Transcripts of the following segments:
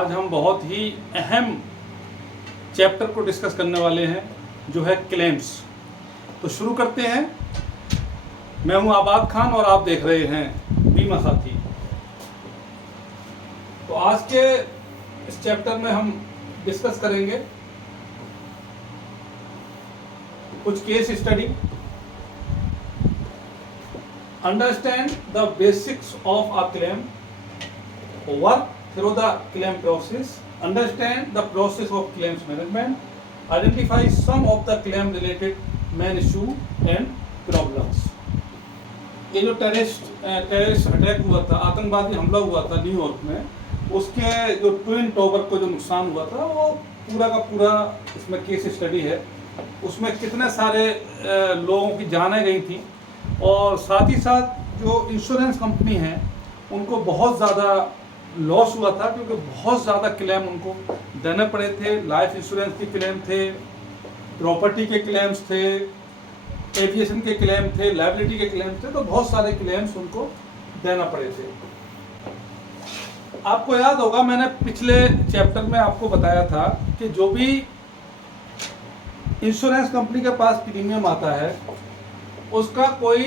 आज हम बहुत ही अहम चैप्टर को डिस्कस करने वाले हैं जो है क्लेम्स। तो शुरू करते हैं। मैं हूं आबाद खान और आप देख रहे हैं बीमा साथी। तो आज के इस चैप्टर में हम डिस्कस करेंगे कुछ case study, understand the basics of a claim, work through the claim process, understand the process of claims management, identify some of the claim related main issue and problems। ये जो terrorist attack हुआ था, आतंकवादी हमला हुआ था New York में, उसके जो ट्विन टावर को जो नुकसान हुआ था वो पूरा का पूरा इसमें केस स्टडी है। उसमें कितने सारे लोगों की जानें गई थी और साथ ही साथ जो इंश्योरेंस कंपनी है उनको बहुत ज़्यादा लॉस हुआ था क्योंकि बहुत ज़्यादा क्लेम उनको देने पड़े थे। लाइफ इंश्योरेंस के क्लेम थे, प्रॉपर्टी के क्लेम्स थे, एविएशन के क्लेम थे, लायबिलिटी के क्लेम थे, तो बहुत सारे क्लेम्स उनको देना पड़े थे। आपको याद होगा मैंने पिछले चैप्टर में आपको बताया था कि जो भी इंश्योरेंस कंपनी के पास प्रीमियम आता है उसका कोई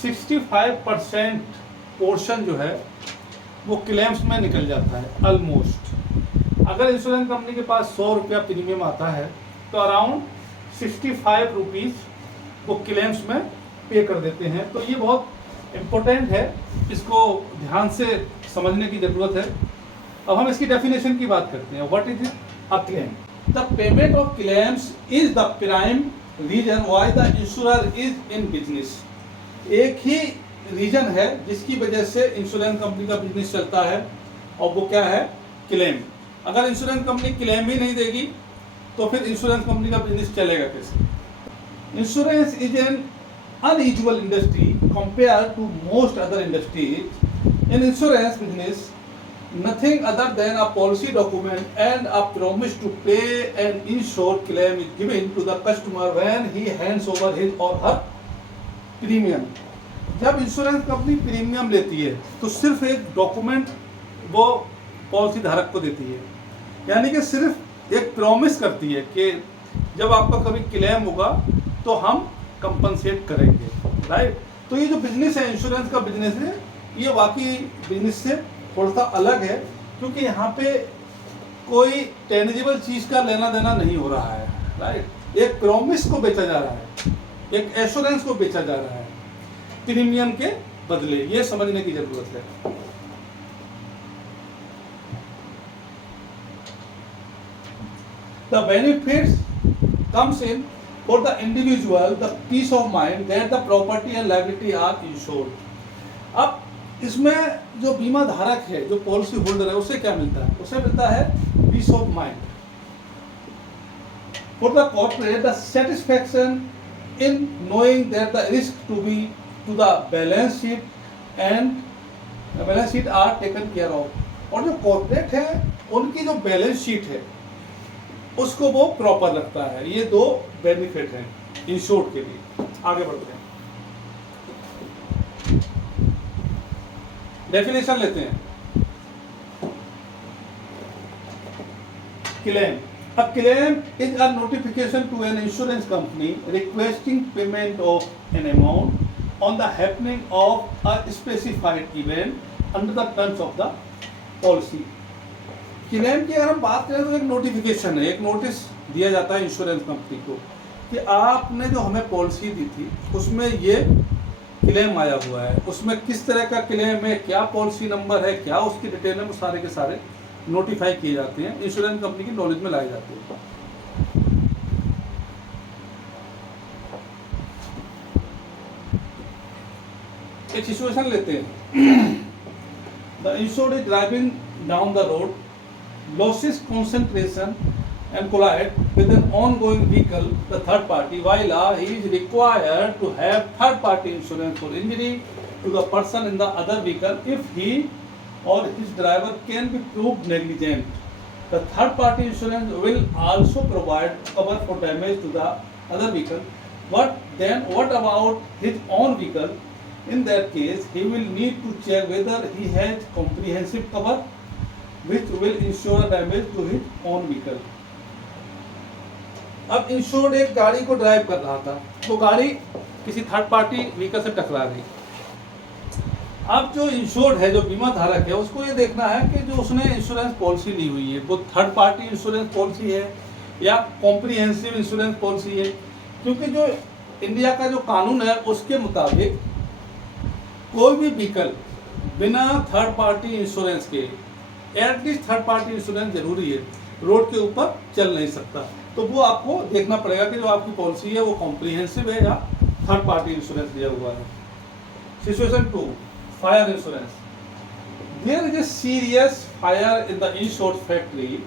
65% पोर्शन जो है वो क्लेम्स में निकल जाता है ऑलमोस्ट। अगर इंश्योरेंस कंपनी के पास 100 रुपया प्रीमियम आता है तो अराउंड 65 रुपीज़ वो क्लेम्स में पे कर देते हैं। तो ये बहुत इम्पोर्टेंट है, इसको ध्यान से समझने की ज़रूरत है। अब हम इसकी डेफिनेशन की बात करते हैं। What is a claim? The payment of claims is the prime reason why the insurer is in business. एक ही रीजन है जिसकी वजह से इंश्योरेंस कंपनी का बिजनेस चलता है और वो क्या है? क्लेम। अगर इंश्योरेंस कंपनी क्लेम ही नहीं देगी तो फिर इंश्योरेंस कंपनी का बिजनेस चलेगा कैसे? Insurance is an unusual industry compare to most other industries. In insurance business nothing other than a policy document and a promise to pay an insured claim is given to the customer when he hands over his or her premium। जब insurance company premium लेती है तो सिर्फ एक document वो policy धारक को देती है, यानी कि सिर्फ एक प्रॉमिस करती है कि जब आपका कभी क्लेम होगा तो हम कंपनसेट करेंगे, राइट। तो ये जो बिजनेस है, इंश्योरेंस का बिजनेस है, ये वाकई बिजनेस से थोड़ा सा अलग है क्योंकि यहाँ पे कोई टेंजिबल चीज़ का लेना देना नहीं हो रहा है, राइट। एक प्रॉमिस को बेचा जा रहा है, एक एश्योरेंस को बेचा जा रहा है प्रीमियम के बदले। ये समझने की जरूरत है। The benefits comes in for the individual the peace of mind that the property and liability are insured। अब इसमें जो बीमा धारक है, जो पॉलिसी होल्डर है, उसे क्या मिलता है? उसे मिलता है peace of mind. For the corporate the satisfaction in knowing that the risk to be to the balance sheet are taken care of. और जो कॉर्पोरेट है उनकी जो बैलेंस शीट है उसको वो प्रॉपर रखता है। ये दो बेनिफिट हैं इंश्योर्ड के लिए। आगे बढ़ते हैं, डेफिनेशन लेते हैं। Claim. A claim is a notification to an insurance company requesting payment of an amount on the happening of a specified event under the terms of the policy। Claim की अगर हम बात करें तो एक नोटिफिकेशन है, एक नोटिस दिया जाता है इंश्योरेंस कंपनी को कि आपने जो हमें पॉलिसी दी थी उसमें ये क्लेम आया हुआ है, उसमें किस तरह का क्लेम है, क्या पॉलिसी नंबर है, क्या उसकी डिटेल है, वो सारे के सारे नोटिफाई किए जाते हैं, इंश्योरेंस कंपनी की नॉलेज में लाए जाते हैं। एक सिचुएशन लेते हैं। The insured is driving down the road, losses concentration and collide with an ongoing vehicle, the third party, while he is required to have third party insurance for injury to the person in the other vehicle if he or his driver can be proved negligent। The third party insurance will also provide cover for damage to the other vehicle, but then what about his own vehicle? In that case he will need to check whether he has comprehensive cover which will insure damage to his own vehicle. अब insured एक गाड़ी को drive कर रहा था, वो गाड़ी किसी थर्ड पार्टी व्हीकल से टकरा गई। अब जो इंश्योर्ड है, जो बीमा धारक है, उसको ये देखना है कि जो उसने इंश्योरेंस पॉलिसी ली हुई है वो थर्ड पार्टी इंश्योरेंस पॉलिसी है या कॉम्प्रिहेंसिव इंश्योरेंस पॉलिसी है। क्योंकि जो इंडिया का जो कानून है उसके मुताबिक कोई भी व्हीकल बिना थर्ड पार्टी इंश्योरेंस के, एटलीस्ट थर्ड पार्टी इंश्योरेंस जरूरी है, रोड के ऊपर चल नहीं सकता। तो वो आपको देखना पड़ेगा कि जो आपकी पॉलिसी है वो कॉम्प्रिहेंसिव है या थर्ड पार्टी इंश्योरेंस दिया हुआ है। Situation 2, fire insurance. There is a serious fire in the insured factory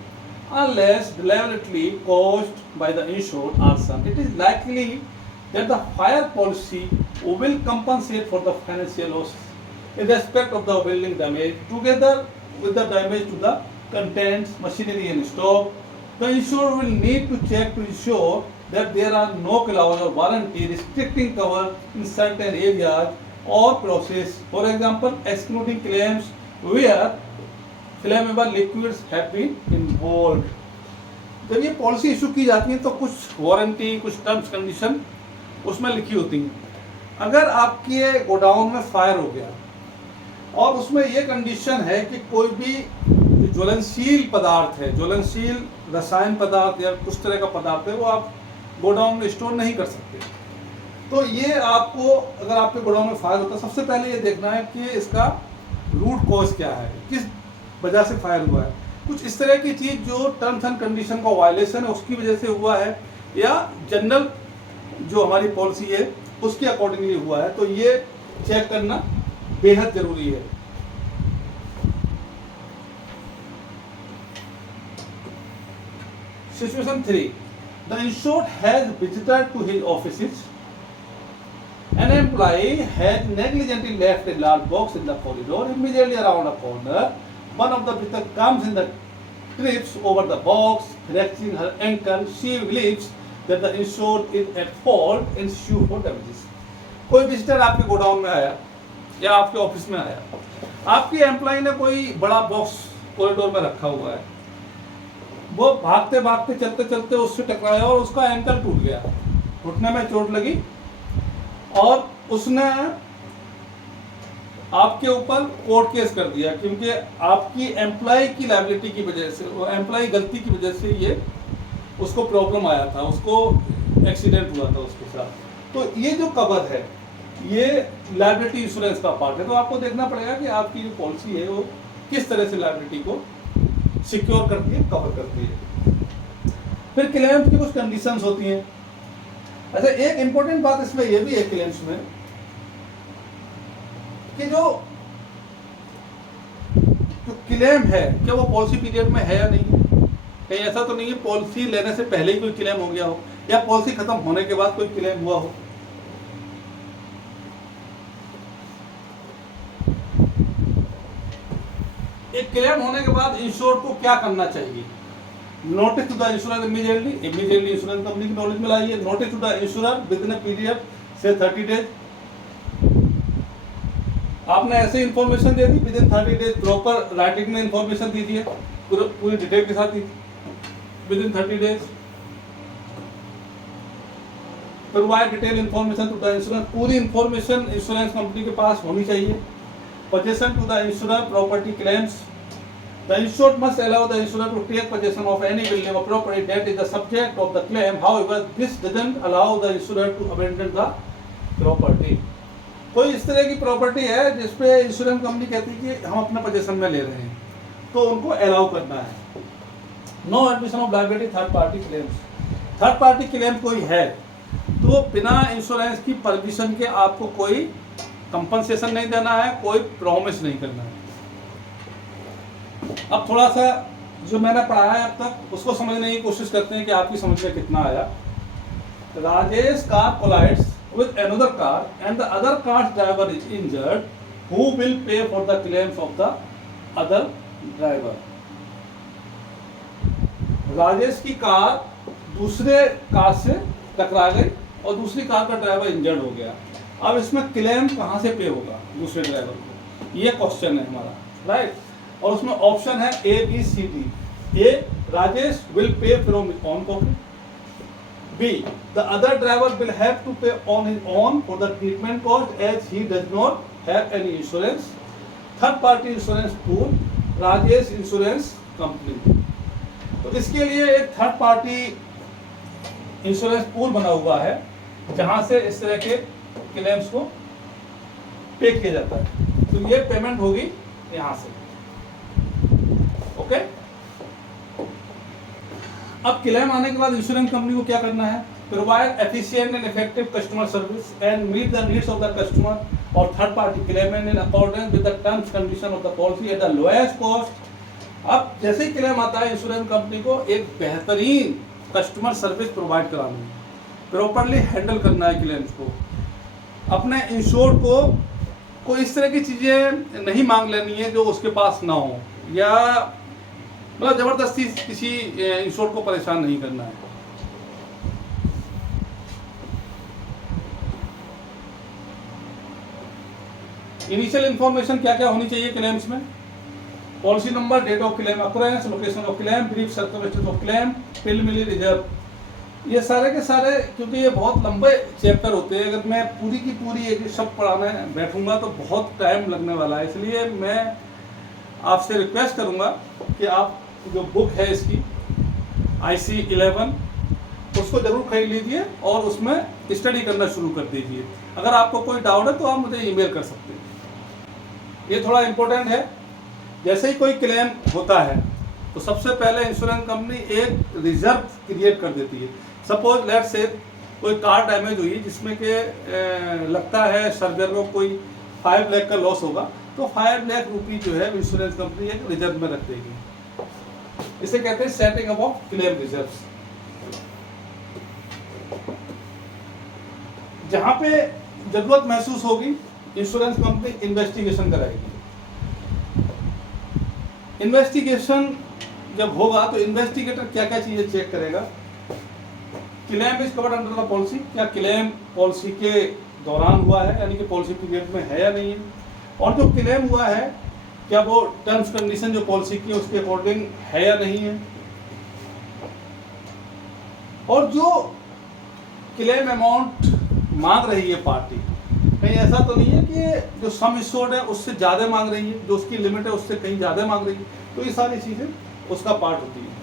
unless the liability caused by the insured are sum, it is likely that the fire policy will compensate for the financial losses in respect of the building damage together with the damage to the contents, machinery and stock. The insured will need to check to ensure that there are no clause or warranty restricting cover in certain areas or process, for example excluding claims where flammable liquids have been involved. जब ये policy issue की जाती है तो कुछ warranty, कुछ terms condition उसमें लिखी होती हैं। अगर आपके गोडाउन में फायर हो गया और उसमें ये कंडीशन है कि कोई भी ज्वलनशील पदार्थ है, ज्वलनशील रसायन पदार्थ या कुछ तरह का पदार्थ है, वो आप गोडाउन में स्टोर नहीं कर सकते। तो ये आपको, अगर आपके गोडाउन में फायर होता है, सबसे पहले ये देखना है कि इसका रूट कॉज क्या है, किस वजह से फायर हुआ है। कुछ इस तरह की चीज़ जो टर्म्स एंड कंडीशन का वायलेशन है उसकी वजह से हुआ है या जनरल जो हमारी पॉलिसी है उसके अकॉर्डिंगली हुआ है, तो ये चेक करना बेहद जरूरी है। Situation 3, the insured has visited to his offices, an employee had negligently left a large box in the corridor immediately around a corner. One of the visitors comes in the trips over the box, fracturing her ankle. She believes that the insured is at fault and sue for damages. कोई visitor आपके godown में आया या आपके office में आया, आपकी employ ने कोई बड़ा बॉक्स कॉरिडोर में रखा हुआ है, वो भागते भागते चलते चलते उससे टकराया और उसका एंकल टूट गया, घुटने में चोट लगी और उसने आपके ऊपर कोर्ट केस कर दिया क्योंकि आपकी एम्प्लॉय की लायबिलिटी की वजह से, एम्प्लॉय गलती की वजह से ये उसको प्रॉब्लम आया था, उसको एक्सीडेंट हुआ था उसके साथ। तो ये जो कवर है ये लायबिलिटी इंश्योरेंस का पार्ट है। तो आपको देखना पड़ेगा कि आपकी जो पॉलिसी है वो किस तरह से लायबिलिटी को सिक्योर करती है, कवर करती है। फिर क्लेम की कुछ कंडीशंस होती हैं। अच्छा, एक इंपॉर्टेंट बात इसमें यह भी है क्लेम्स में कि जो क्लेम है क्या वो पॉलिसी पीरियड में है या नहीं है। कहीं ऐसा तो नहीं है पॉलिसी लेने से पहले ही कोई क्लेम हो गया हो या पॉलिसी खत्म होने के बाद कोई क्लेम हुआ हो। एक क्लेम होने के बाद इंश्योर्ड को क्या करना चाहिए? Notice to the insurance immediately insurance company की नॉलेज में लाइए। Notice to the insurer within a period से 30 डेज। आपने ऐसे इंफॉर्मेशन दे दी within 30 days, proper writing में इंफॉर्मेशन दीजिए पूरी डिटेल के साथ within 30 days. Provide detail information to the insurance, पूरी इंफॉर्मेशन इंश्योरेंस कंपनी के पास होनी चाहिए। Possession to the insurer property claims, the insured must allow the insurer to take possession of any building or property that is the subject of the claim. However, this doesn't allow the insurer to abandon the property. कोई इस तरह की property है जिसपे insurance company कहती है कि हम अपने पोजेशन में ले रहे हैं, तो उनको अलाउ करना है। No admission of liability third party claims. Third party claim कोई है तो बिना इंश्योरेंस की परमिशन के आपको कोई कंपनसेशन नहीं देना है, कोई प्रॉमिस नहीं करना है। अब थोड़ा सा जो मैंने पढ़ाया है अब तक उसको समझने की कोशिश करते हैं कि आपकी समझ में कितना आया। Rajesh car collides with another car and the other car's driver is injured, who will pay for the claims of the other driver? Rajesh की कार दूसरे कार से टकरा गई और दूसरी कार का ड्राइवर इंजर्ड हो गया। अब इसमें क्लेम कहाँ से पे होगा दूसरे ड्राइवर को, ये क्वेश्चन है हमारा, राइट। और उसमें ऑप्शन है ABCD। A, Rajesh will pay from his own pocket. B, the other driver will have to pay on his own for the treatment cost as he does not have any insurance. Third party insurance pool, Rajesh Insurance Company। तो इसके लिए एक third party insurance pool बना हुआ है जहां से इस तरह के क्लेम्स को पे किया जाता है। तो ये पेमेंट होगी यहां से। ओके, अब क्लेम आने के बाद इंश्योरेंस कंपनी को क्या करना है? Provide efficient and effective customer service and meet the needs of the customer और third party claimant in accordance with the terms condition of the policy at the lowest cost. अब जैसे ही claim आता है, insurance company को एक बेहतरीन customer service provide करानी है, प्रॉपरली हैंडल करना है क्लेम्स को, अपने इंश्योर्ड को इस तरह की चीज़ें नहीं मांग लेनी है जो उसके पास ना हो, या मतलब ज़बरदस्ती किसी इंश्योर्ड को परेशान नहीं करना है। इनिशियल इन्फॉर्मेशन क्या क्या होनी चाहिए क्लेम्स में? Policy number, date of claim occurrence, location of claim, brief circumstances of claim, preliminary reserve. ये सारे के सारे, क्योंकि ये बहुत लंबे चैप्टर होते हैं, अगर मैं पूरी की पूरी एक शब्द पढ़ाने बैठूंगा तो बहुत टाइम लगने वाला है। इसलिए मैं आपसे रिक्वेस्ट करूंगा कि आप जो बुक है इसकी IC11 उसको जरूर खरीद लीजिए और उसमें स्टडी करना शुरू कर दीजिए। अगर आपको कोई डाउट है तो आप मुझे ईमेल कर सकते हैं। ये थोड़ा इम्पोर्टेंट है। जैसे ही कोई क्लेम होता है तो सबसे पहले इंश्योरेंस कंपनी एक रिजर्व क्रिएट कर देती है। सपोज लेट्स से कोई कार डैमेज हुई जिसमें के लगता है सर्जर को कोई 5 लाख का लॉस होगा, तो 5 लाख रुपये जो है इंश्योरेंस कंपनी एक रिजर्व में रख देगी। इसे कहते हैं setting up of claim reserves. जहां पे जरूरत महसूस होगी इंश्योरेंस कंपनी इन्वेस्टिगेशन कराएगी। इन्वेस्टिगेशन जब होगा तो इन्वेस्टिगेटर क्या क्या चीजें चेक करेगा? Claim is covered under the policy, क्या क्लेम पॉलिसी के दौरान हुआ है, यानी कि पॉलिसी पीरियड में है या नहीं है, और जो क्लेम हुआ है क्या वो टर्म्स कंडीशन जो पॉलिसी की है उसके अकॉर्डिंग है या नहीं है, और जो क्लेम अमाउंट मांग रही है पार्टी, कहीं ऐसा तो नहीं है कि जो सम इंश्योर्ड है उससे ज़्यादा मांग रही है, जो उसकी लिमिट है उससे कहीं ज़्यादा मांग रही है। तो ये सारी चीज़ें उसका पार्ट होती है।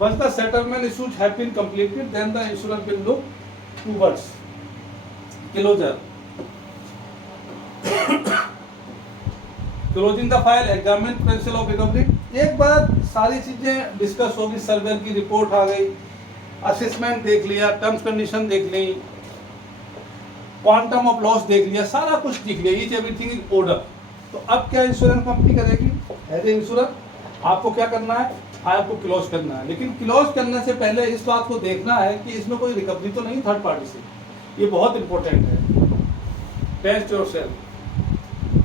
Once the settlement issues have been completed, then the insurer will look towards closure, closing the file, examine potential of recovery। एक बार सारी चीजें डिस्कस होगी, सर्वेयर की रिपोर्ट आ गई, असेसमेंट देख लिया, टर्म्स कंडीशन देख ली, क्वांटम ऑफ लॉस देख लिया, सारा कुछ दिख लिया, ईच एवरीथिंग इज ऑर्डर। तो अब क्या इंश्योरेंस कंपनी करेगी? एज ए इंश्योरेंस आपको क्या करना है? आपको क्लोज करना है, लेकिन क्लोज करने से पहले इस बात को देखना है कि इसमें कोई रिकवरी तो नहीं थर्ड पार्टी से। ये बहुत इंपॉर्टेंट है। Test yourself.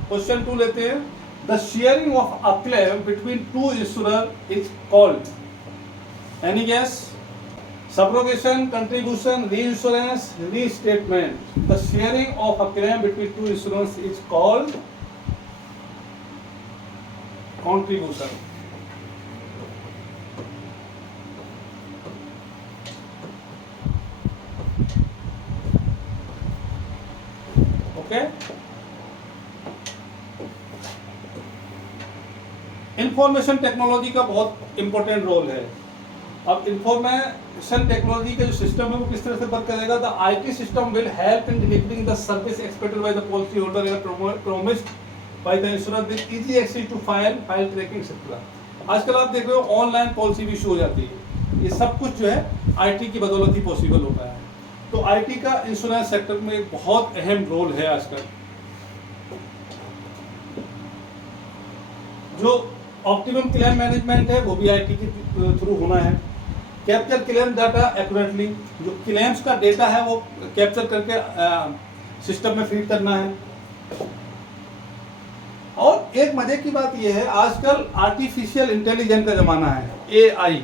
क्वेश्चन 2 लेते हैं। The sharing of a claim between two insurer is called, any guess? Subrogation, contribution, reinsurance, reinstatement. The sharing of a claim between two insurance is called contribution. Okay, information technology का बहुत important role है। अब information technology का जो system है वो किस तरह से वर्क करेगा? The IT system will help in delivering the service expected by the policyholder and promised by the insurer with easy access to file tracking etcetera. आजकल आप देख रहे हो ऑनलाइन पॉलिसी भी इशू हो जाती है। ये सब कुछ जो है IT की बदौलत ही पॉसिबल होता है। तो IT का इंश्योरेंस सेक्टर में एक बहुत अहम रोल है आजकल। जो ऑप्टिमम क्लेम मैनेजमेंट है वो भी IT के थ्रू होना है। कैप्चर क्लेम डाटा एक्यूरेटली, जो क्लेम्स का डेटा है वो कैप्चर करके सिस्टम में फीड करना है। और एक मजे की बात यह है, आजकल आर्टिफिशियल इंटेलिजेंस का जमाना है, AI।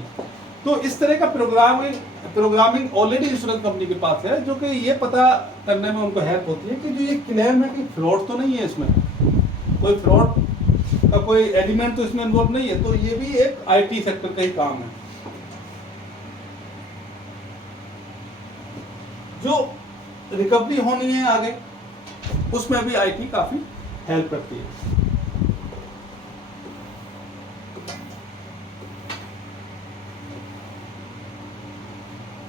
तो इस तरह का प्रोग्रामिंग ऑलरेडी इंश्योरेंस कंपनी के पास है, जो कि ये पता करने में उनको हेल्प होती है कि जो ये क्लेम है कि फ्रॉड तो नहीं है, इसमें कोई फ्रॉड का कोई एलिमेंट तो इसमें इन्वॉल्व नहीं है, तो ये भी एक आईटी सेक्टर का ही काम है। जो रिकवरी होनी है आगे, उसमें भी आईटी काफी हेल्प करती है।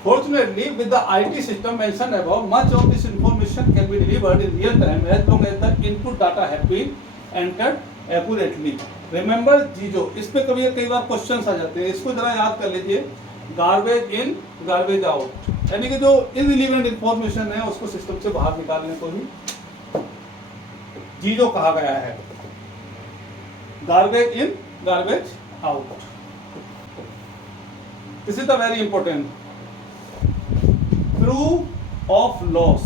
Fortunately, with the IT system mentioned above, much of this information can be delivered in real time as long as the input data have been entered accurately. Remember जीजो, इस पे कई बार क्वेश्चंस आ जाते हैं, इसको जरा याद कर लीजिए। गार्बेज इन गार्बेज आउट, यानी कि जो इनरिलेवेंट इंफॉर्मेशन है उसको सिस्टम से बाहर निकालने को ही जीजो कहा गया है। Garbage in garbage out, this is the very important. Proof of loss.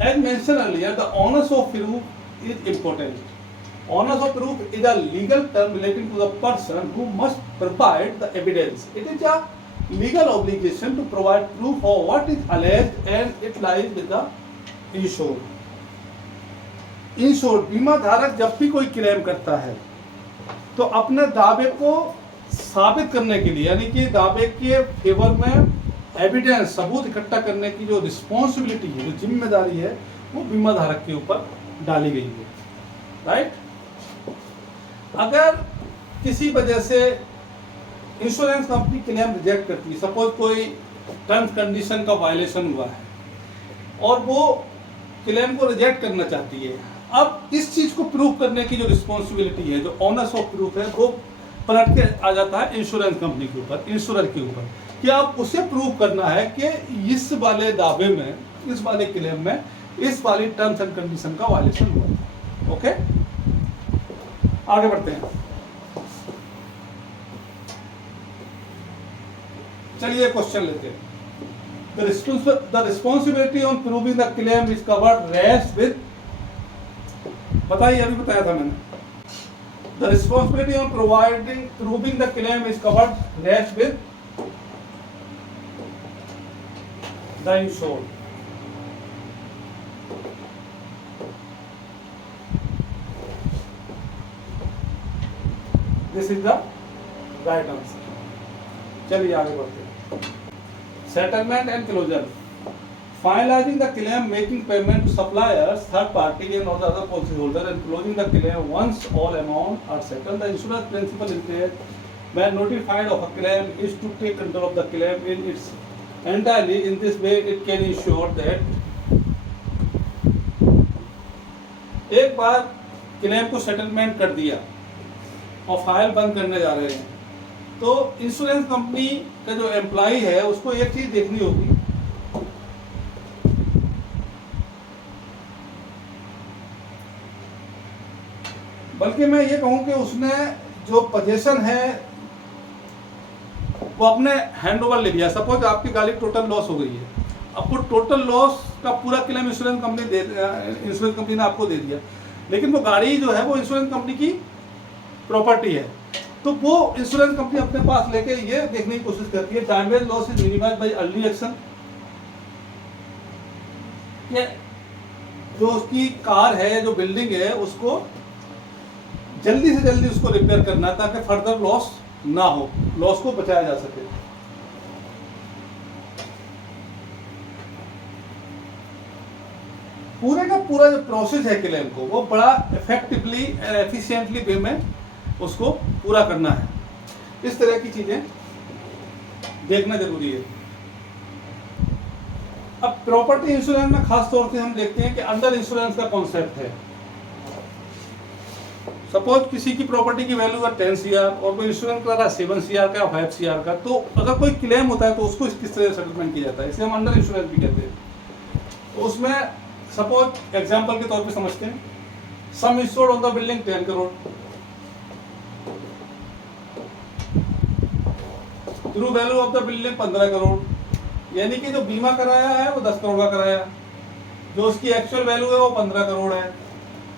As mentioned earlier, the onus of proof is important. Onus of proof is a legal term relating to the person who must provide the evidence. It is a legal obligation to provide proof of what is alleged and it lies with the insured. Insured, बीमा धारक जब भी कोई claim करता है तो अपने दावे को साबित करने के लिए, यानी कि दावे के फेवर में एविडेंस, सबूत इकट्ठा करने की जो रिस्पॉन्सिबिलिटी है, जो जिम्मेदारी है, वो बीमा धारक के ऊपर डाली गई है। राइट? अगर किसी वजह से इंश्योरेंस कंपनी क्लेम रिजेक्ट करती है, सपोज कोई टर्म्स कंडीशन का वायलेशन हुआ है और वो क्लेम को रिजेक्ट करना चाहती है, अब इस चीज को प्रूव करने की जो रिस्पॉन्सिबिलिटी है, जो ऑनर्स ऑफ प्रूफ है, वो पलट के आ जाता है इंश्योरेंस कंपनी के ऊपर, इंश्योरर के ऊपर, कि आप उसे प्रूव करना है कि इस वाले दावे में, इस वाले क्लेम में, इस वाली टर्म्स एंड कंडीशन का वायलेशन हुआ था। ओके, आगे बढ़ते हैं। चलिए क्वेश्चन लेते हैं। The responsibility on proving the claim is covered rest with, बताइए, अभी बताया था मैंने। The responsibility on proving the claim is covered rests with the insured. This is the right answer. चलिए आगे बढ़ते हैं। Settlement and closure. Finalizing the claim, making payment to suppliers, third party and all the other policyholder, and closing the claim once all amount are settled. The insurance principal is that when notified of a claim is to take control of the claim in its entirely. In this way, it can ensure that एक बार claim को settlement कर दिया और file बंद करने जा रहे हैं, तो इंश्योरेंस कंपनी का जो एम्प्लॉय है उसको एक चीज देखनी होगी, बल्कि मैं ये कहूं कि उसने जो पोजीशन है वो अपने हैंड ओवर ले लिया। सपोज आपकी गाड़ी टोटल लॉस हो गई है, आपको टोटल लॉस का पूरा क्लेम इंश्योरेंस कंपनी ने आपको दे दिया, लेकिन वो गाड़ी जो है वो इंश्योरेंस कंपनी की प्रॉपर्टी है, तो वो इंश्योरेंस कंपनी अपने पास लेके ये देखने की कोशिश करती है damage loss is minimised bye early action, जो उसकी कार है, जो बिल्डिंग है, उसको जल्दी से जल्दी उसको रिपेयर करना है ताकि फर्दर लॉस ना हो, लॉस को बचाया जा सके। पूरे का पूरा जो प्रोसेस है क्लेम को, वो बड़ा इफेक्टिवली एफिशिएंटली वे में उसको पूरा करना है। इस तरह की चीजें देखना जरूरी है। अब प्रॉपर्टी इंश्योरेंस में खास तौर से हम देखते हैं कि अंडर इंश्योरेंस का कॉन्सेप्ट है। सपोज किसी की प्रॉपर्टी की वैल्यू है 10 CR और कोई इंश्योरेंस कर रहा है 7 CR का, 5 CR का, तो अगर कोई क्लेम होता है तो उसको किस तरह सेटलमेंट किया जाता है, इसे हम अंडर इंश्योरेंस भी कहते हैं। तो उसमें सपोज एग्जांपल के तौर पे समझते हैं, सम insured on the building 10 crore, true value of the building 15 crore, यानी कि जो बीमा कराया है वो 10 करोड़ का कराया, जो उसकी एक्चुअल वैल्यू है वो 15 करोड़ है।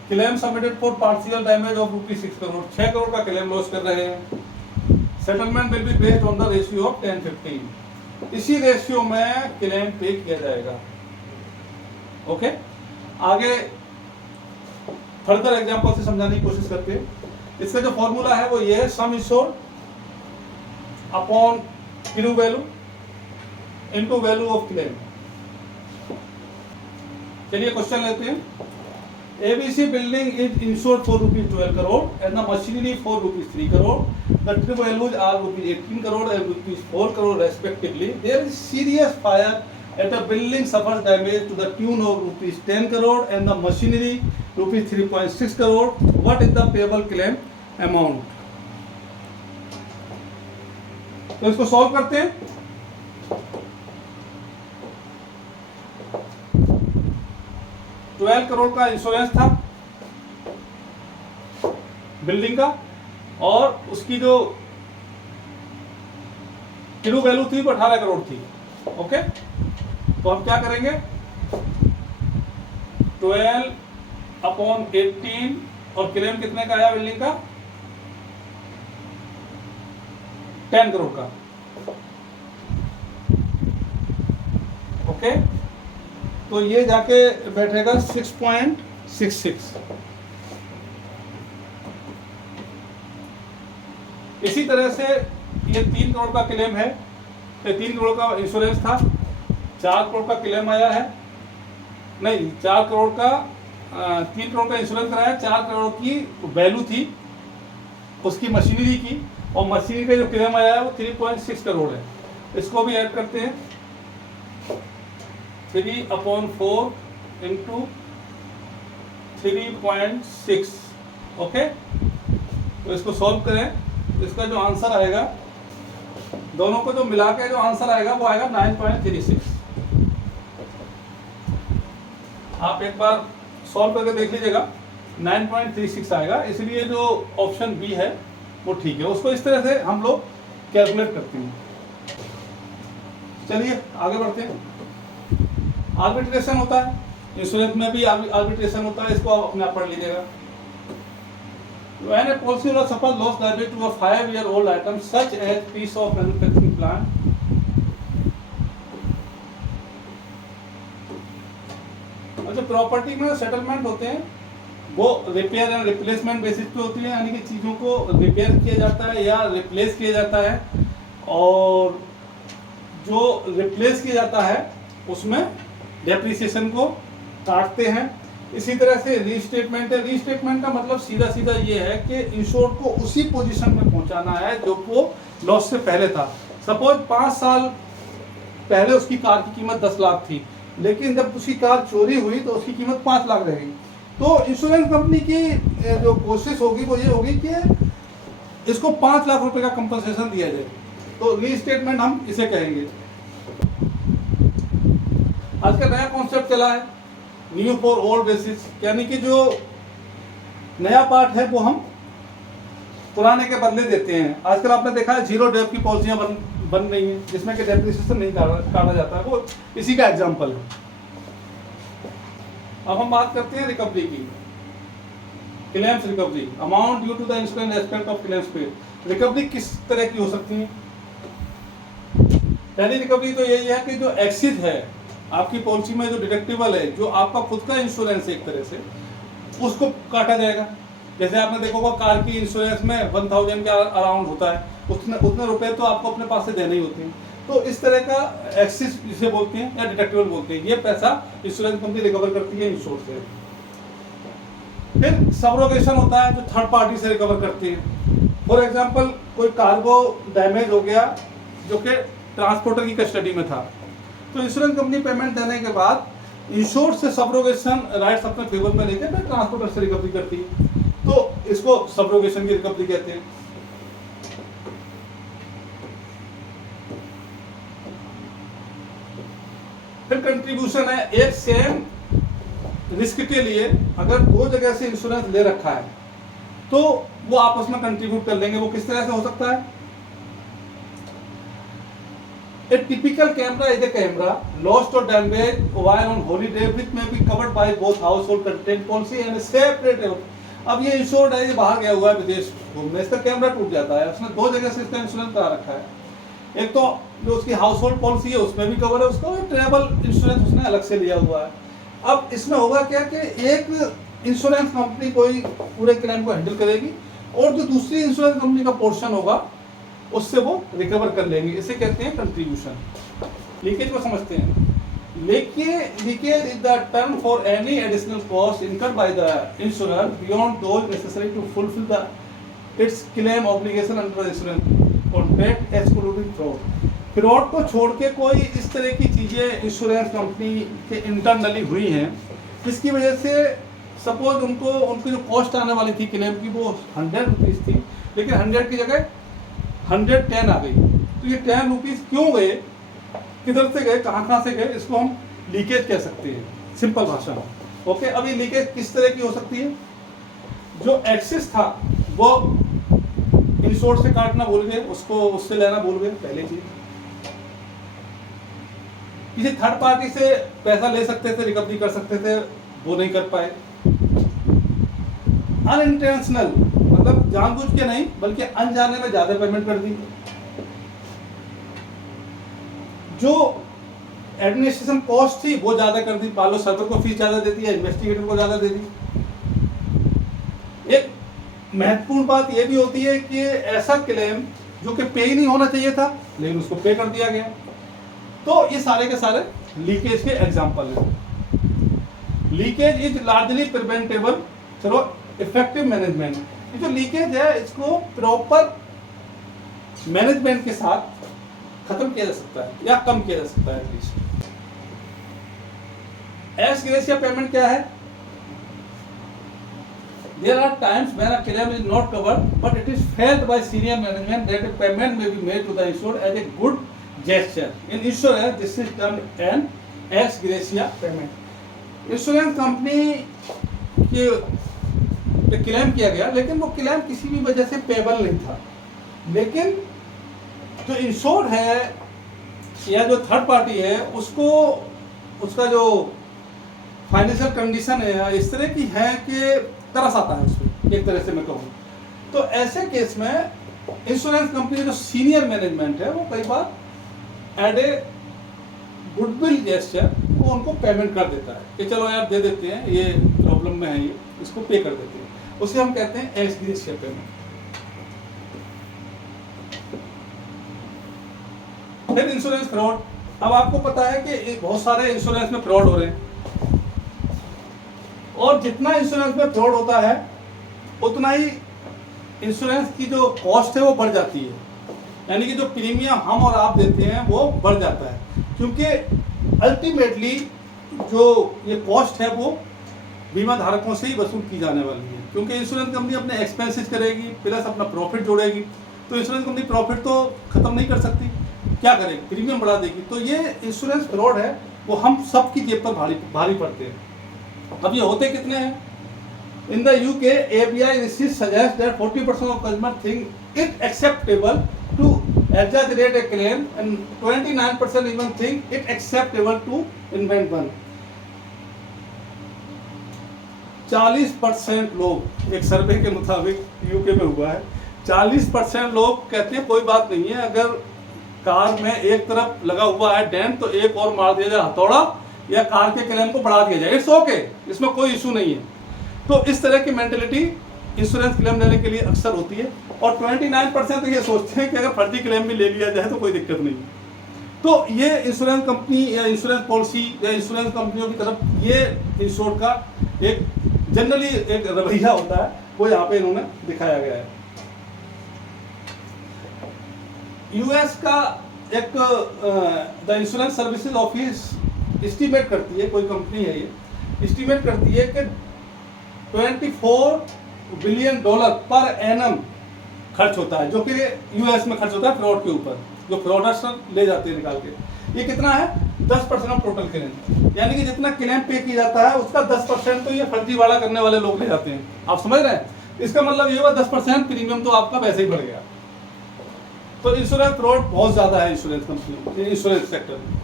Claim submitted for partial damage of ₹6 crore, 6 crore का क्लेम लॉस कर रहे हैं। Settlement will be based on the ratio of 10-15, इसी रेशियो में क्लेम पे किया जाएगा। ओके, आगे फर्दर एग्जांपल से समझाने की कोशिश करते हैं। इसका जो फॉर्मूला है वो ये है, सम insured upon true value into value of claim. चलिए क्वेश्चन लेते हैं। ABC building is insured for rupees 12 crore and the machinery for rupees 3 crore. The true values are rupees 18 crore and rupees 4 crore respectively. There is serious fire at the building suffers damage to the tune of rupees 10 crore and the machinery rupees 3.6 crore. What is the payable claim amount? तो इसको solve करते हैं। $12 करोड़ का insurance था building का, और उसकी जो ट्रू वैल्यू थी वो 18 करोड़ थी। ओके, तो हम क्या करेंगे, 12/18 और क्लेम कितने का आया बिल्डिंग का, 10 करोड़ का। ओके, तो ये जाके बैठेगा 6.66। इसी तरह से ये 3 करोड़ का क्लेम है, तो 3 करोड़ का इंश्योरेंस था, 4 करोड़ का क्लेम आया है, नहीं 4 करोड़ का 3 करोड़ का इंश्योरेंस कराया, 4 करोड़ की वैल्यू थी उसकी मशीनरी की, और मशीनरी का जो क्लेम आया है वो 3.6 करोड़ है। इसको भी ऐड करते हैं, 3/4 इंटू 3.6। ओके, तो इसको सॉल्व करें, इसका जो आंसर आएगा, दोनों को जो मिला के जो आंसर आएगा वो आएगा 9.36। आप एक बार सॉल्व करके देख लीजिएगा, 9.36 आएगा, इसलिए जो ऑप्शन बी है वो ठीक है। उसको इस तरह से हम लोग कैलकुलेट करते हैं। चलिए आगे बढ़ते हैं। आर्बिट्रेशन होता है, इंश्योरेंस में भी आर्बिट्रेशन होता है, इसको आप अपने आप पढ़ लीजिएगा। When a policyholder suffers loss liability to a 5-year-old item such as piece of manufacturing plant, और जो प्रॉपर्टी में सेटलमेंट होते हैं वो रिपेयर एंड रिप्लेसमेंट बेसिस पे होती है, यानी कि चीज़ों को रिपेयर किया जाता है या रिप्लेस किया जाता है, और जो रिप्लेस किया जाता है उसमें डेप्रिसिएशन को काटते हैं। इसी तरह से रीस्टेटमेंट है, रीस्टेटमेंट का मतलब सीधा सीधा ये है कि इंश्योर्ड को उसी पोजीशन में पहुंचाना है जो वो लॉस से पहले था। सपोज 5 साल पहले उसकी कार की कीमत 10 लाख थी, लेकिन जब उसकी कार चोरी हुई तो उसकी कीमत 5 लाख रहेगी। तो इंश्योरेंस कंपनी की जो कोशिश होगी वो ये होगी कि इसको 5 लाख रुपए का कंपनसेशन दिया जाए, तो रीस्टेटमेंट हम इसे कहेंगे। आज का नया कॉन्सेप्ट चला है न्यू फॉर ओल्ड बेसिस, यानी कि जो नया पार्ट है वो हम पुराने के बदले देते हैं। आजकल आपने देखा है जीरो डेप की पॉलिसियां बन रही हैं जिसमें कि डेप्रिसिएशन नहीं काटा जाता है, वो इसी का एग्जांपल है। अब हम बात करते हैं रिकवरी की। Claims recovery, amount due to the insurance aspect of claims paid. Recovery किस तरह की हो सकती है? पहली रिकवरी तो यही है कि जो एक्सीज है आपकी पॉलिसी में, जो डिडक्टिबल है, जो आपका खुद का इंश्योरेंस है एक तरह से, उसको काटा जाएगा। जैसे आपने देखा होगा कार की इंश्योरेंस में 1000 के अराउंड होता है, उतने रुपए तो आपको अपने पास से देने ही होते हैं। तो इस तरह का एक्सिस जिसे बोलते हैं या डिडक्टिबल बोलते हैं, ये पैसा इंश्योरेंस कंपनी रिकवर करती है इंश्योर से। फिर सब्रोगेशन होता है जो थर्ड पार्टी से रिकवर करती है। फॉर एग्जाम्पल कोई कार्गो डैमेज हो गया जो कि ट्रांसपोर्टर की कस्टडी में था, तो इंश्योरेंस कंपनी पेमेंट देने के बाद इंश्योर्ड से सब्रोगेशन राइट्स अपने फेवर में लेकर फिर ट्रांसपोर्टर से रिकवरी करती है, तो इसको सब्रोगेशन की रिकवरी कहते हैं। फिर कंट्रीब्यूशन है, एक सेम रिस्क के लिए अगर 2 जगह से इंश्योरेंस ले रखा है तो वो आपस में कंट्रीब्यूट कर लेंगे। वो किस तरह से हो सकता है? A typical camera is a camera lost or damaged while on holiday which may be covered by both household content policy and a separate। अब ये इंश्योर्ड है, ये बाहर गया हुआ है विदेश घूमने, इसका कैमरा टूट जाता है, उसने 2 जगह से इसका इंश्योरेंस करा रखा है। एक तो जो उसकी हाउस होल्ड पॉलिसी है उसमें भी कवर है उसका, और ट्रैवल इंश्योरेंस उसने अलग से लिया हुआ है। अब इसमें होगा क्या कि एक इंश्योरेंस कंपनी कोई पूरे क्लेम को हैंडल करेगी और जो दूसरी इंश्योरेंस कंपनी का पोर्शन होगा उससे वो रिकवर कर लेंगे। इसे कहते हैं कंट्रीब्यूशन। लीकेज को समझते हैं। Leakage is the term for any additional cost incurred by the insurer beyond those necessary to fulfil the its claim obligation under the insurance contract excluding fraud. Fraud को छोड़ के कोई इस तरह की चीज़ें इंश्योरेंस कंपनी के इंटरनली हुई हैं जिसकी वजह से सपोज उनकी जो कॉस्ट आने वाली थी क्लेम की वो 100 रुपीज़ थी, लेकिन 100 की जगह 110 आ गई। तो ये 10 रुपीज़ क्यों गए, किधर से गए, कहाँ से गए, इसको हम लीकेज कह सकते हैं सिंपल भाषा में। ओके, अब ये लीकेज किस तरह की हो सकती है? जो एक्सेस था वो इंश्योर्ड से काटना भूल गए, उसको उससे लेना भूल गए, पहली चीज। किसी थर्ड पार्टी से पैसा ले सकते थे, रिकवरी कर सकते थे, वो नहीं कर पाए। अनइंटेंशनल मतलब जानबूझ के नहीं बल्कि अनजाने में ज्यादा पेमेंट कर दी। जो एडमिनिस्ट्रेशन कॉस्ट थी वो ज्यादा कर दी, मान लो सर्वर को फीस ज्यादा दे दी या इन्वेस्टिगेटर को ज्यादा दे दी। एक महत्वपूर्ण बात यह भी होती है कि ऐसा क्लेम जो कि पे ही नहीं होना चाहिए था लेकिन उसको पे कर दिया गया। तो ये सारे के सारे लीकेज के एग्जांपल हैं। Leakage is largely preventable. चलो, इफेक्टिव मैनेजमेंट। ये जो लीकेज है इसको प्रॉपर मैनेजमेंट के साथ खत्म किया जा सकता है या कम किया जा सकता है एटलीस्ट। एक्स ग्रेशिया पेमेंट क्या है? There are times when a claim is not covered, but it is felt by senior management that a payment may be made to the insured as a good gesture. In insurance, this is termed an ex gratia payment. Insurance company के claim किया गया लेकिन वो claim किसी भी वजह से payable नहीं था, लेकिन जो इंश्योर्ड है या जो थर्ड पार्टी है उसको उसका जो फाइनेंशियल कंडीशन है या इस तरह की है कि तरस आता है उसमें, एक तरह से मैं कहूँ तो। ऐसे केस में इंश्योरेंस कंपनी जो सीनियर मैनेजमेंट है वो कई बार एड ए गुडविल जेस्चर वो उनको पेमेंट कर देता है कि चलो यार दे देते हैं, ये प्रॉब्लम में है, ये इसको पे कर देते हैं। उसे हम कहते हैं एक्स ग्रेशिया पेमेंट। फिर इंश्योरेंस फ्रॉड। अब आपको पता है कि बहुत सारे इंश्योरेंस में फ्रॉड हो रहे हैं और जितना इंश्योरेंस में फ्रॉड होता है उतना ही इंश्योरेंस की जो कॉस्ट है वो बढ़ जाती है, यानी कि जो प्रीमियम हम और आप देते हैं वो बढ़ जाता है, क्योंकि अल्टीमेटली जो ये कॉस्ट है वो बीमा धारकों से ही वसूल की जाने वाली है, क्योंकि इंश्योरेंस कंपनी अपने एक्सपेंसेस करेगी प्लस अपना प्रॉफिट जोड़ेगी। तो इंश्योरेंस कंपनी प्रॉफिट तो खत्म नहीं कर सकती, क्या करेगी, प्रीमियम बढ़ा देगी। तो ये इंश्योरेंस फ्रॉड है वो हम सब की जेब पर भारी पड़ते हैं। अब ये होते कितने हैं? In the UK ABI research suggest that 40% of customer think it acceptable to exaggerate a claim and 29% even think it acceptable to invent one। 40% लोग, एक सर्वे के मुताबिक यूके में हुआ है, 40% लोग कहते हैं कोई बात नहीं है, अगर कार में एक तरफ लगा हुआ है डेंट तो एक और मार दिया जाए हथौड़ा या कार के क्लेम को बढ़ा दिया जाए, इट्स ओके, इसमें कोई इशू नहीं है। तो इस तरह की मेंटेलिटी इंश्योरेंस क्लेम लेने के लिए अक्सर होती है और 29% तो ये सोचते हैं कि अगर फर्जी क्लेम भी ले लिया जाए तो कोई दिक्कत नहीं। तो ये इंश्योरेंस कंपनी या इंश्योरेंस पॉलिसी या इंश्योरेंस कंपनियों की तरफ ये इंश्योर का एक जनरली एक रवैया होता है, वो यहाँ पे इन्होंने दिखाया गया है। यूएस का एक the insurance services office estimate करती है, कोई कंपनी है ये, एस्टीमेट करती है कि $24 बिलियन पर एनम खर्च होता है, जो कि यूएस में खर्च होता है फ्रॉड के ऊपर, जो फ्रॉडर्स ले जाते हैं निकाल के। ये कितना है? 10% ऑफ टोटल क्लेम, यानी कि जितना क्लेम पे किया जाता है उसका 10% तो ये फर्जी वाला करने वाले लोग ले जाते हैं। आप समझ रहे हैं? इसका मतलब ये हुआ 10% प्रीमियम तो आपका वैसे ही बढ़ गया। तो इंश्योरेंस फ्रॉड बहुत ज्यादा है इंश्योरेंस कंपनी, इंश्योरेंस सेक्टर में।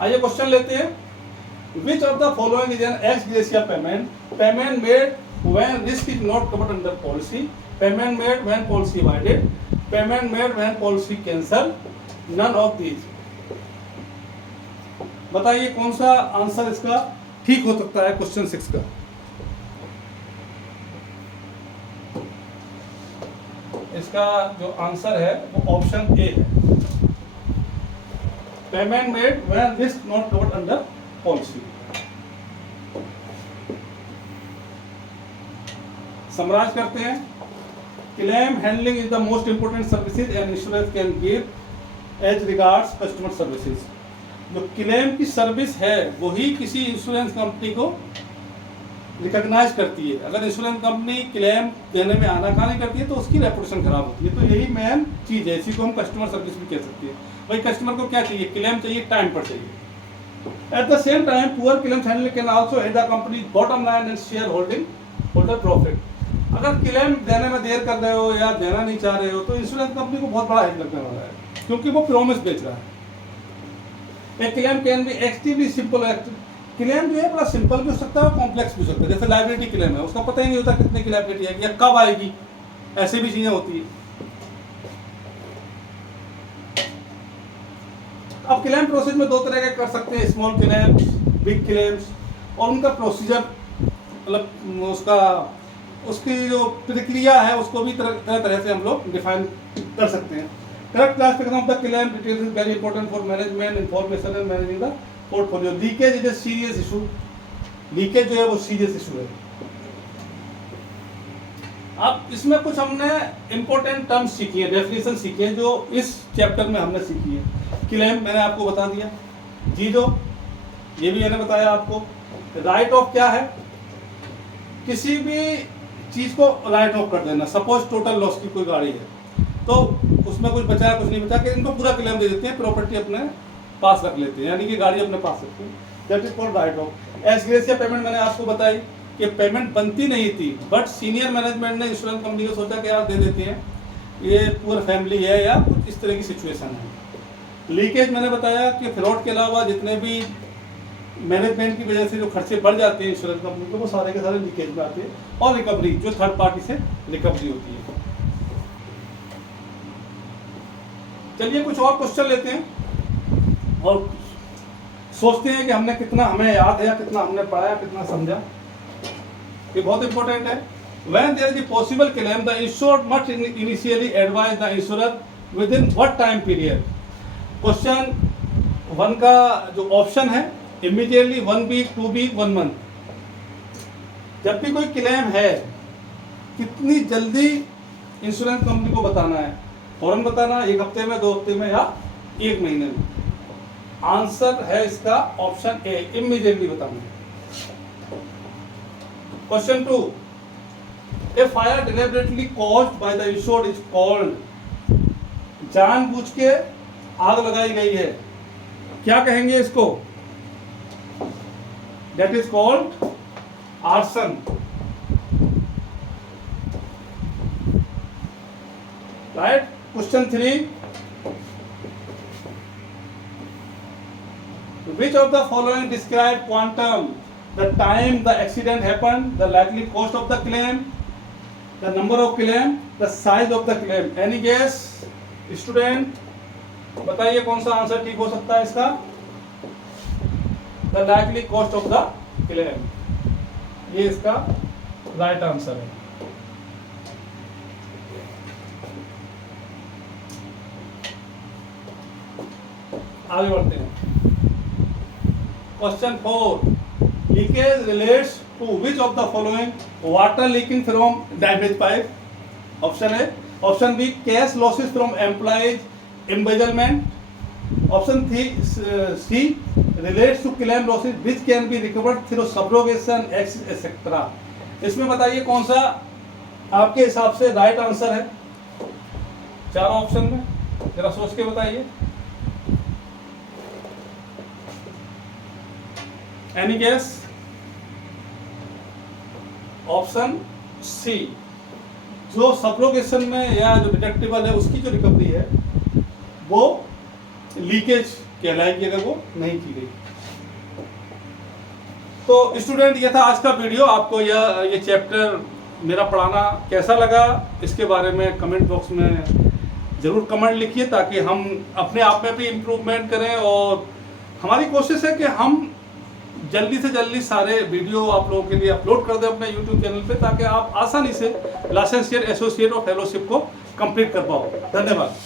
आइए क्वेश्चन लेते हैं। Which of the following is an ex gratia payment? Payment made when risk is not covered under policy. Payment made when policy voided. Payment made when policy cancelled. None of these. बताइए कौन सा answer इसका ठीक हो सकता है question 6 का? इसका जो आंसर है वो ऑप्शन ए है, payment made when risk not covered under policy. Summarise करते हैं, claim handling is the most important services and insurance can give as regards customer services. जो क्लेम की सर्विस है वही किसी इंश्योरेंस कंपनी को रिकॉग्नाइज करती है। अगर इंश्योरेंस कंपनी क्लेम देने में आनाकानी करती है तो उसकी रेपुटेशन खराब होती है। तो यही मेन चीज़ है, इसी को हम कस्टमर सर्विस भी कह सकते हैं। भाई कस्टमर को क्या चाहिए, क्लेम चाहिए, टाइम पर चाहिए। At the same time poor claims handling can also hit the company bottom line and share holder profit. अगर क्लेम देने में देर कर रहे हो या देना नहीं चाह रहे हो तो इंश्योरेंस कंपनी को बहुत बड़ा हिट लगने वाला है, क्योंकि वो प्रॉमिस बेच रहा है। A claim can be extremely simple. Claim जो है बड़ा सिंपल भी हो सकता है और कॉम्प्लेक्स भी हो सकता है। जैसे लाइबिलिटी क्लेम है, उसका पता ही नहीं होता कितने की लाइबिलिटी है या कब आएगी, ऐसी भी चीजें होती है। अब क्लेम प्रोसेस में दो तरह के कर सकते हैं, स्मॉल क्लेम्स, बिग क्लेम्स, और उनका प्रोसीजर मतलब उसकी जो प्रक्रिया है उसको भी तरह तरह से हम लोग डिफाइन कर सकते हैं। Correct classification of the claim details is very important for management information and managing the portfolio. Leakage is a serious issue. Leakage जो है वो सीरियस इशू है। अब इसमें कुछ हमने इंपॉर्टेंट टर्म्स सीखी है, डेफिनेशन सीखी है जो इस चैप्टर में हमने सीखी है। क्लेम मैंने आपको बता दिया, जीरो ये भी मैंने बताया आपको। राइट ऑफ क्या है, किसी भी चीज को राइट ऑफ कर देना। सपोज टोटल लॉस की कोई गाड़ी है तो उसमें कुछ बचा कुछ नहीं बचा के इनको पूरा क्लेम दे देते हैं, प्रॉपर्टी अपने पास रख लेते हैं, यानी कि गाड़ी अपने पास रखते हैं। That is called write off. Ex gratia payment मैंने आपको बताई कि पेमेंट बनती नहीं थी, बट सीनियर मैनेजमेंट ने इंश्योरेंस कंपनी को सोचा कि यार दे देते हैं, ये पुअर फैमिली है या कुछ इस तरह की सिचुएशन है। लीकेज मैंने बताया कि फ्रॉड के अलावा जितने भी मैनेजमेंट की वजह से जो खर्चे बढ़ जाते हैं इंश्योरेंस कंपनी को, वो सारे के सारे लीकेज में आते हैं। और रिकवरी जो थर्ड पार्टी से रिकवरी होती है। चलिए कुछ और क्वेश्चन लेते हैं और सोचते हैं कि हमने कितना हमें याद है या कितना हमने पढ़ाया, कितना समझा। ये बहुत इंपॉर्टेंट है। When there is a possible claim, the insured must initially advise the insurer within what time period? Question 1 का जो ऑप्शन है, इमीडिएटली 1 वीक, 2 वीक, 1 मंथ। जब भी कोई क्लेम है कितनी जल्दी इंश्योरेंस कंपनी को बताना है, फौरन बताना, 1 हफ्ते में, 2 हफ्ते में या 1 महीने में। आंसर है इसका ऑप्शन ए, इमीडिएटली बताना। Question 2, A fire deliberately caused by the insured is called. जानबूझ के आग लगाई गई है, क्या कहेंगे इसको? That is called arson. Right. Question 3, which of the following describe quantum? The time the accident happened, the likely cost of the claim, the number of claim, the size of the claim. Any guess? Student बताइए कौन सा answer ठीक हो सकता है इसका? The likely cost of the claim, ये इसका राइट आंसर है। आगे बढ़ते हैं। Question 4, leakage relates to which of the following? Water leaking from damage pipe, option है। Option B, cash losses from employees embezzlement. Option C, relates to claim losses which can be recovered through subrogation etcetera. इसमें बताइए कौन सा आपके हिसाब से right answer है? 4 option में जरा सोच के बताइए। Any guess? ऑप्शन सी, जो सब्रोगेशन में या जो डिडक्टिबल है उसकी जो रिकवरी है वो लीकेज कहलाएगी अगर वो नहीं की गई। तो स्टूडेंट ये था आज का वीडियो। आपको ये चैप्टर मेरा पढ़ाना कैसा लगा इसके बारे में कमेंट बॉक्स में ज़रूर कमेंट लिखिए, ताकि हम अपने आप में भी इम्प्रूवमेंट करें। और हमारी कोशिश है कि हम जल्दी से जल्दी सारे वीडियो आप लोगों के लिए अपलोड कर दें अपने यूट्यूब चैनल पे, ताकि आप आसानी से लाइसेंशिएट, एसोसिएट और फेलोशिप को कंप्लीट कर पाओ। धन्यवाद।